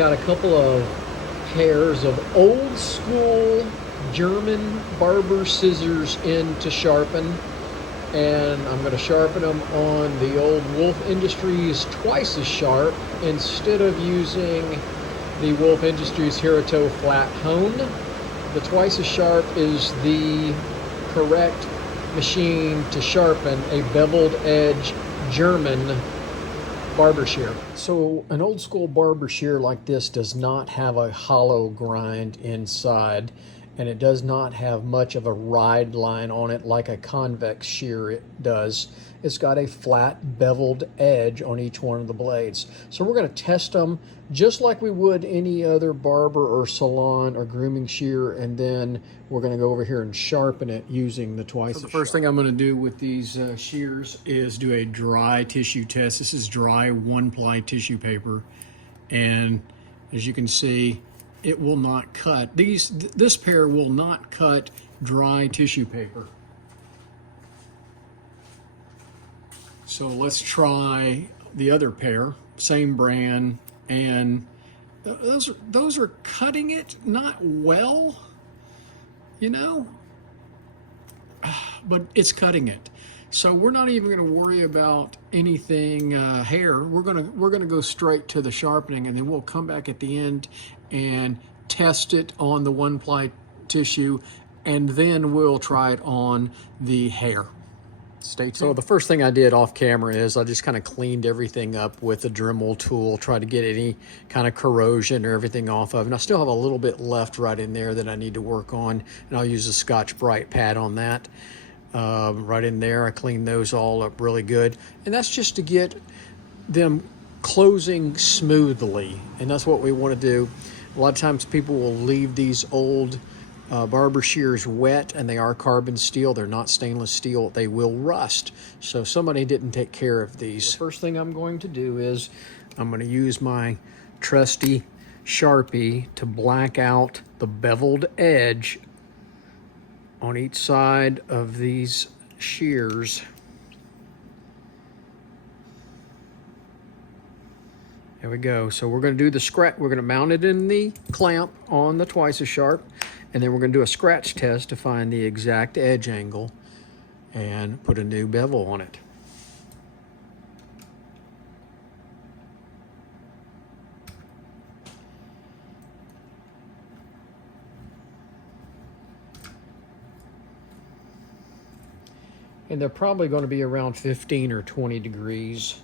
got a couple of pairs of old school German barber scissors in to sharpen, and I'm going to sharpen them on the old Wolff Industries twice as sharp instead of using the Wolff Industries Hirato flat hone. The twice as sharp is the correct machine to sharpen a beveled edge German barber shear. So an old school barber shear like this does not have a hollow grind inside, and it does not have much of a ride line on it like a convex shear it does. It's got a flat beveled edge on each one of the blades. So we're going to test them just like we would any other barber or salon or grooming shear, and then we're going to go over here and sharpen it using the twice as sharp. The first thing I'm going to do with these shears is do a dry tissue test. This is dry one-ply tissue paper, and as you can see, it will not cut. This pair will not cut dry tissue paper. So let's try the other pair, same brand, and those are cutting it not well, you know, but it's cutting it. So we're not even going to worry about anything hair. We're gonna go straight to the sharpening, and then we'll come back at the end and test it on the one-ply tissue, and then we'll try it on the hair. Stay tuned. So the first thing I did off camera is I just kind of cleaned everything up with the Dremel tool, tried to get any kind of corrosion or everything off of, and I still have a little bit left right in there that I need to work on, and I'll use a Scotch-Brite pad on that. Right in there, I cleaned those all up really good, and that's just to get them closing smoothly, and that's what we want to do. A lot of times people will leave these old barber shears wet, and they are carbon steel. They're not stainless steel. They will rust. So somebody didn't take care of these. The first thing I'm going to do is I'm going to use my trusty Sharpie to black out the beveled edge on each side of these shears. There we go. So we're going to do the scratch. We're going to mount it in the clamp on the twice as sharp, and then we're going to do a scratch test to find the exact edge angle and put a new bevel on it. And they're probably going to be around 15 or 20 degrees.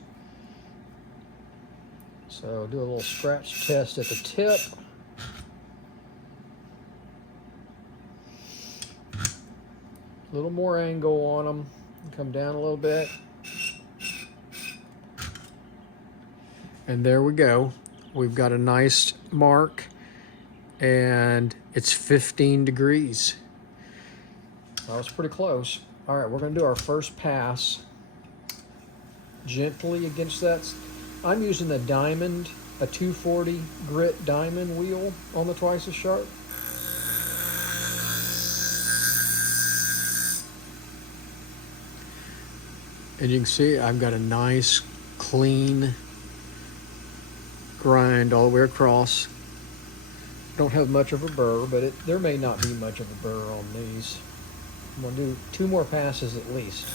So do a little scratch test at the tip. A little more angle on them. Come down a little bit. And there we go. We've got a nice mark, and it's 15 degrees. That was pretty close. All right, we're going to do our first pass gently against that. I'm using the diamond, a 240 grit diamond wheel on the twice as sharp. And you can see I've got a nice clean grind all the way across. Don't have much of a burr, but there may not be much of a burr on these. I'm going to do 2 more passes at least.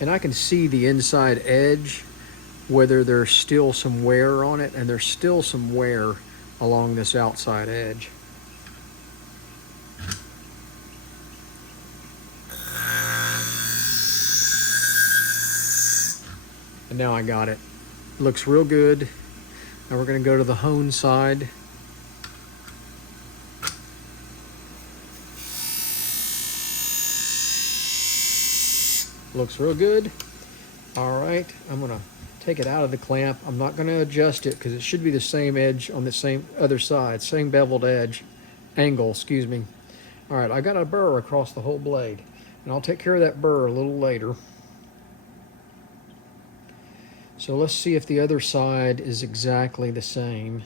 And I can see the inside edge, whether there's still some wear on it, and there's still some wear along this outside edge. And now I got it. Looks real good. Now we're going to go to the hone side. Looks real good. All right, I'm going to take it out of the clamp. I'm not going to adjust it because it should be the same edge on the same other side, same beveled edge, angle, excuse me. All right, I got a burr across the whole blade, and I'll take care of that burr a little later. So let's see if the other side is exactly the same.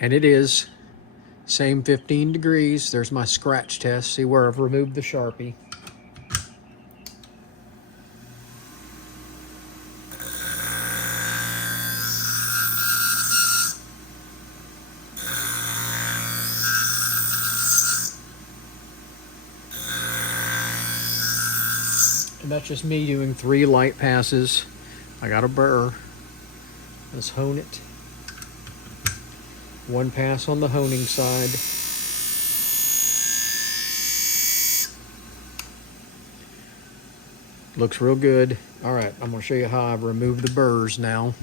And it is. Same 15 degrees. There's my scratch test. See where I've removed the Sharpie. And that's just me doing 3 light passes. I got a burr. Let's hone it. 1 pass on the honing side. Looks real good. All right, I'm gonna show you how I've removed the burrs now.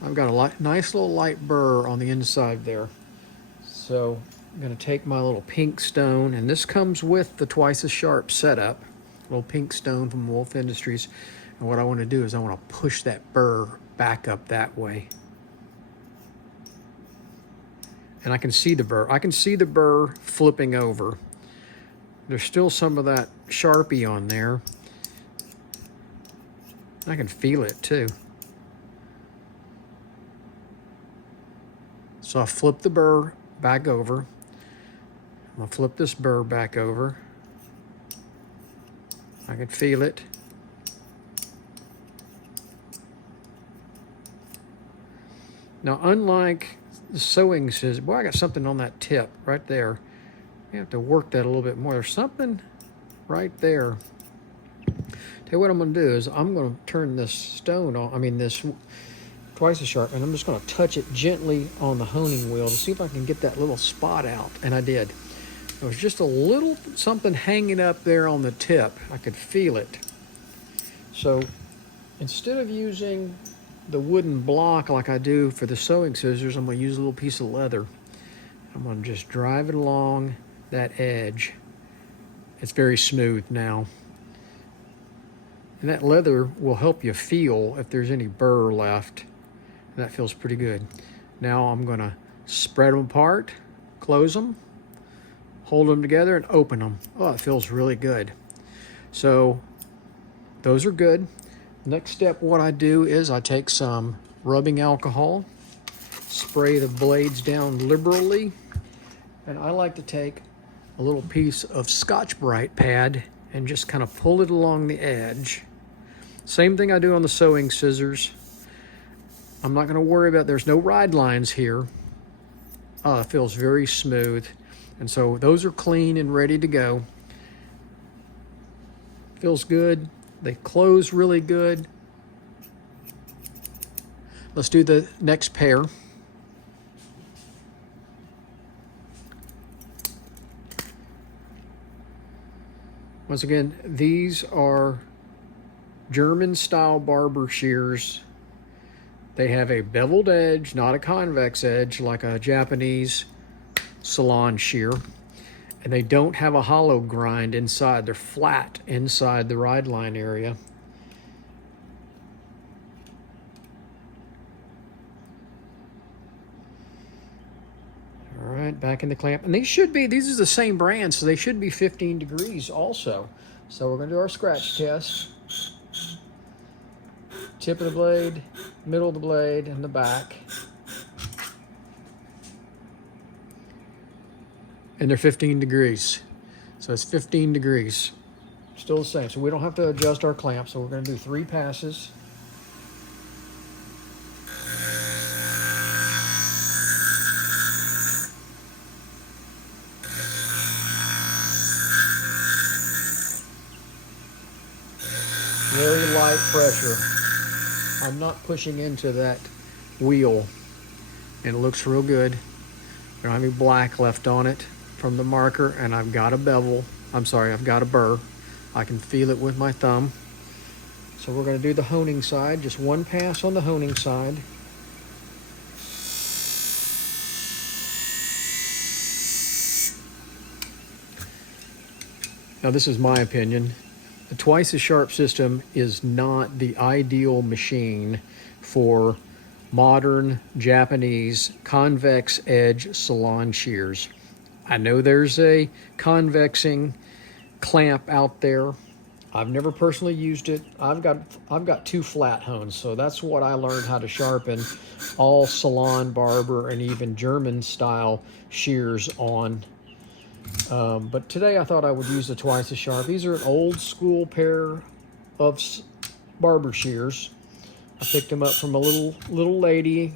I've got a nice little light burr on the inside there. So I'm gonna take my little pink stone, and this comes with the twice as sharp setup. Little pink stone from Wolff Industries. And what I want to do is I want to push that burr back up that way. And I can see the burr. I can see the burr flipping over. There's still some of that Sharpie on there. I can feel it too. So I flip the burr back over. I'm gonna flip this burr back over. I can feel it. Now, unlike the sewing scissors, boy, I got something on that tip right there. You have to work that a little bit more. There's something right there. Tell you what I'm gonna do is I'm gonna turn this stone on, this twice as sharp, and I'm just gonna touch it gently on the honing wheel to see if I can get that little spot out, and I did. There was just a little something hanging up there on the tip. I could feel it. So instead of using the wooden block like I do for the sewing scissors, I'm going to use a little piece of leather. I'm going to just drive it along that edge. It's very smooth now. And that leather will help you feel if there's any burr left. And that feels pretty good. Now I'm going to spread them apart, close them, hold them together, and open them. Oh, it feels really good. So those are good. Next step, what I do is I take some rubbing alcohol, spray the blades down liberally, and I like to take a little piece of Scotch-Brite pad and just kind of pull it along the edge. Same thing I do on the sewing scissors. I'm not going to worry about, there's no ride lines here. It feels very smooth. And so those are clean and ready to go. Feels good. They close really good. Let's do the next pair. Once again, these are German style barber shears. They have a beveled edge, not a convex edge like a Japanese salon shear, and they don't have a hollow grind inside. They're flat inside the ride line area. All right, back in the clamp, and these are the same brand, so they should be 15 degrees also. So we're going to do our scratch test. Tip of the blade, middle of the blade, and the back. And they're 15 degrees. So it's 15 degrees. Still the same. So we don't have to adjust our clamp. So we're going to do 3 passes. Very light pressure. I'm not pushing into that wheel. And it looks real good. I don't have any black left on it from the marker, and I've got a I've got a burr. I can feel it with my thumb. So we're going to do the honing side, just 1 pass on the honing side. Now this is my opinion. The twice as sharp system is not the ideal machine for modern Japanese convex edge salon shears. I know there's a convexing clamp out there. I've never personally used it. I've got 2 flat hones, so that's what I learned how to sharpen all salon barber and even German style shears on. But today I thought I would use the twice as sharp. These are an old school pair of barber shears. I picked them up from a little lady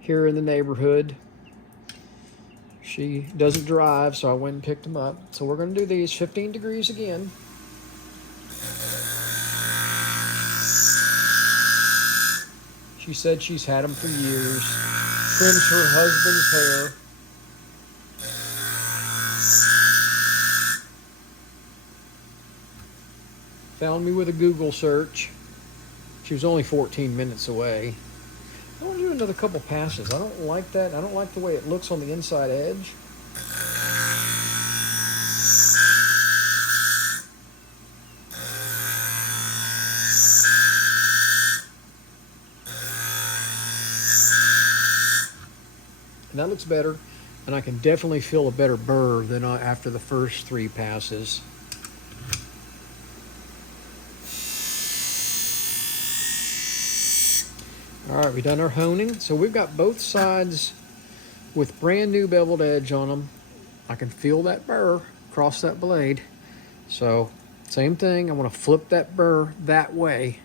here in the neighborhood. She doesn't drive, so I went and picked them up. So we're going to do these 15 degrees again. She said she's had them for years. Trims her husband's hair. Found me with a Google search. She was only 14 minutes away. I want to do another couple passes. I don't like that. I don't like the way it looks on the inside edge. And that looks better, and I can definitely feel a better burr than after the first 3 passes. All right, we've done our honing. So we've got both sides with brand new beveled edge on them. I can feel that burr across that blade. So same thing, I want to flip that burr that way.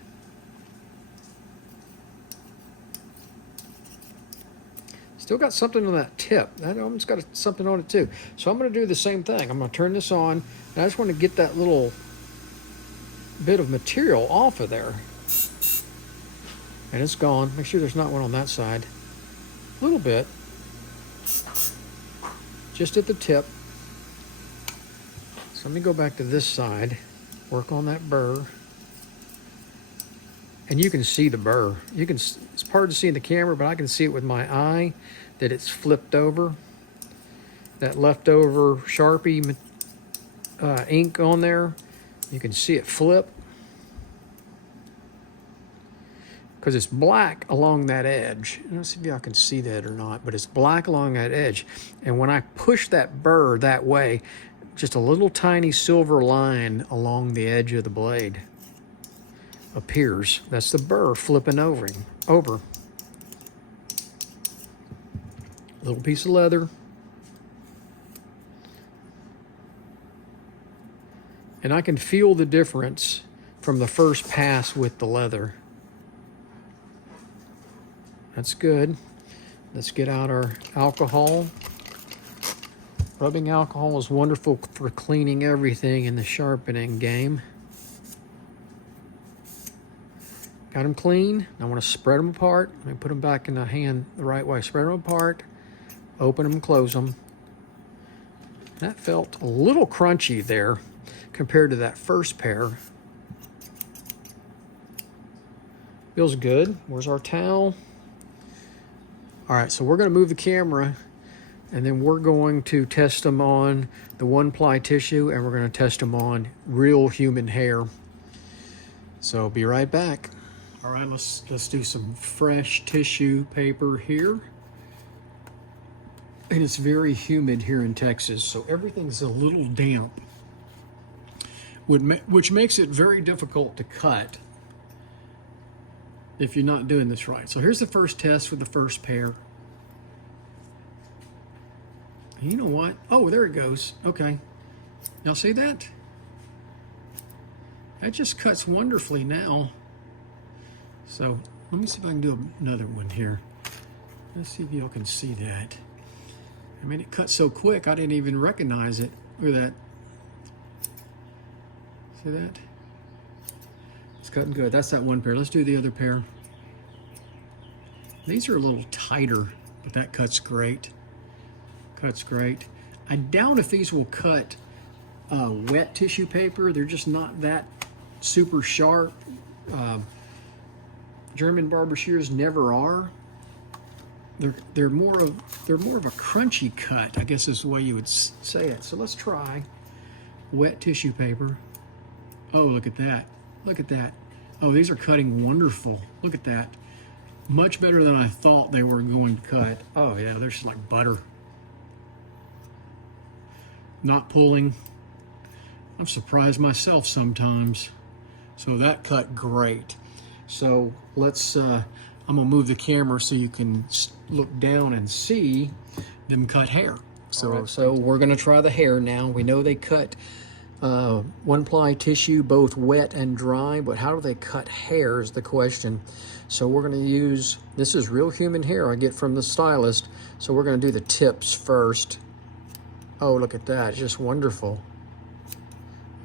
Still got something on that tip. That almost got something on it too. So I'm going to do the same thing. I'm going to turn this on, and I just want to get that little bit of material off of there. And it's gone. Make sure there's not one on that side. A little bit. Just at the tip. So let me go back to this side. Work on that burr. And you can see the burr. It's hard to see in the camera, but I can see it with my eye that it's flipped over. That leftover Sharpie ink on there. You can see it flip. Because it's black along that edge. I don't see if y'all can see that or not, but it's black along that edge. And when I push that burr that way, just a little tiny silver line along the edge of the blade appears. That's the burr flipping over. Little piece of leather. And I can feel the difference from the first pass with the leather. That's good. Let's get out our alcohol. Rubbing alcohol is wonderful for cleaning everything in the sharpening game. Got them clean. I want to spread them apart. Let me put them back in the hand the right way. Spread them apart. Open them, close them. That felt a little crunchy there compared to that first pair. Feels good. Where's our towel? All right, so we're going to move the camera, and then we're going to test them on the 1-ply tissue, and we're going to test them on real human hair. So be right back. All right, let's do some fresh tissue paper here. And it's very humid here in Texas, so everything's a little damp, which makes it very difficult to cut if you're not doing this right. So here's the first test with the first pair. You know what? Oh, there it goes. Okay. Y'all see that? That just cuts wonderfully now. So let me see if I can do another one here. Let's see if y'all can see that. I mean, it cut so quick, I didn't even recognize it. Look at that. See that? It's cutting good. That's that one pair. Let's do the other pair. These are a little tighter, but that cuts great. Cuts great. I doubt if these will cut wet tissue paper. They're just not that super sharp. German barber shears never are. They're more of a crunchy cut, I guess is the way you would say it. So let's try wet tissue paper. Oh, look at that. Look at that. Oh, these are cutting wonderful. Look at that. Much better than I thought they were going to cut. Oh yeah, they're just like butter. Not pulling. I'm surprised myself sometimes. So that cut great. So let's, I'm gonna move the camera so you can look down and see them cut hair. So we're gonna try the hair now. We know they cut one-ply tissue, both wet and dry, but how do they cut hair is the question. So we're gonna use, this is real human hair I get from the stylist, so we're gonna do the tips first. Oh, look at that, just wonderful.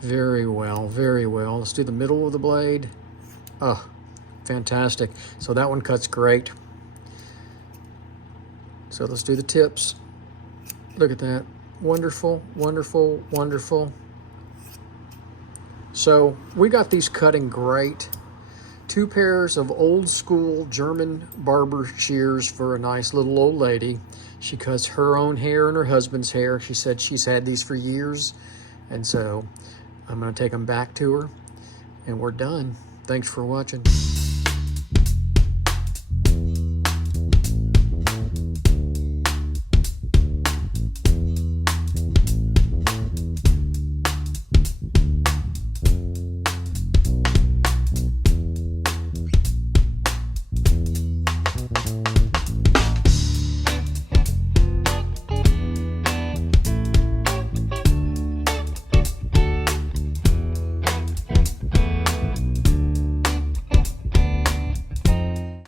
Very well, very well. Let's do the middle of the blade. Oh, fantastic. So that one cuts great. So let's do the tips. Look at that. Wonderful, wonderful, wonderful. So we got these cutting great. 2 pairs of old school German barber shears for a nice little old lady. She cuts her own hair and her husband's hair. She said she's had these for years. And so I'm gonna take them back to her and we're done. Thanks for watching.